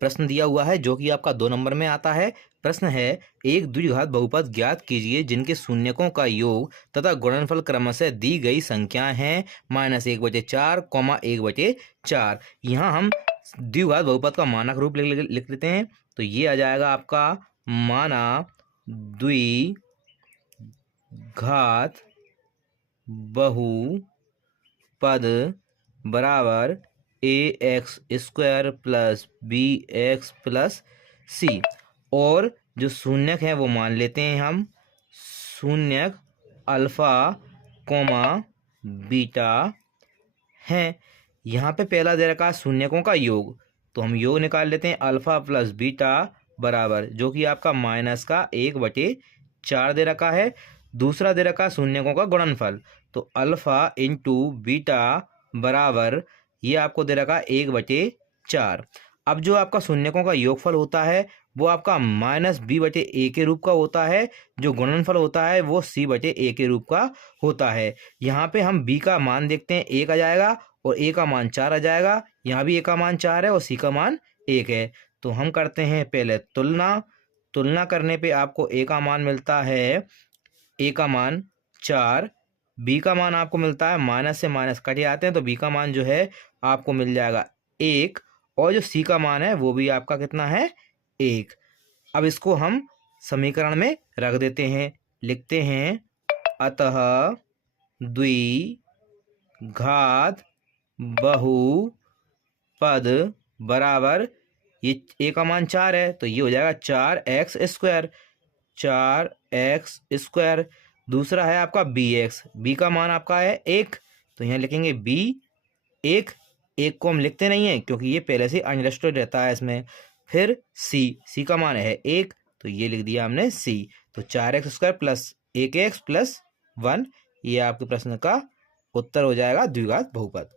प्रश्न दिया हुआ है जो कि आपका 2 नंबर में आता है। प्रश्न है, एक द्विघात बहुपद ज्ञात कीजिए जिनके शून्यकों का योग तथा गुणनफल क्रमशः दी गई संख्याएं हैं -1/4, 1/4। यहाँ हम द्विघात बहुपद का मानक रूप लिख लेते हैं। तो ये आ जाएगा आपका माना द्विघात बहुपद बराबर ax² plus bx plus c। और जो शून्यक है वो मान लेते हैं हम शून्यक अल्फा कोमा बीटा हैं। यहाँ पे पहला दे रखा है शून्यकों का योग, तो हम योग निकाल लेते हैं अल्फा प्लस बीटा बराबर जो कि आपका -1/4 दे रखा है। दूसरा दे रखा है शून्यकों का गुणनफल, तो अल्फा इंटू बीटा बराबर ये आपको दे रखा है 1/4। अब जो आपका शून्यकों का योगफल होता है वो आपका -b/a के रूप का होता है, जो गुणनफल होता है वो c/a के रूप का होता है। यहाँ पे हम b का मान देखते हैं, 1 आ जाएगा और a का मान 4 आ जाएगा। यहाँ भी a का मान 4 है और c का मान 1 है। तो हम करते हैं पहले तुलना करने पे आपको a का मान मिलता है, a का मान 4, b का मान आपको मिलता है, माइनस से माइनस कट जाते हैं तो b का मान जो है आपको मिल जाएगा 1, और जो c का मान है वो भी आपका कितना है 1। अब इसको हम समीकरण में रख देते हैं, लिखते हैं अतः द्विघात बहुपद बराबर, ये a का मान 4 है तो ये हो जाएगा 4x²। दूसरा है आपका bx, b का मान आपका है 1 तो यहाँ लिखेंगे b 1 को हम लिखते नहीं है क्योंकि ये पहले से अनरिस्ट्रिक्टेड रहता है इसमें। फिर c का मान है 1 तो ये लिख दिया हमने c। तो 4x² प्लस 1x प्लस 1, ये आपके प्रश्न का उत्तर हो जाएगा द्विघात बहुपद।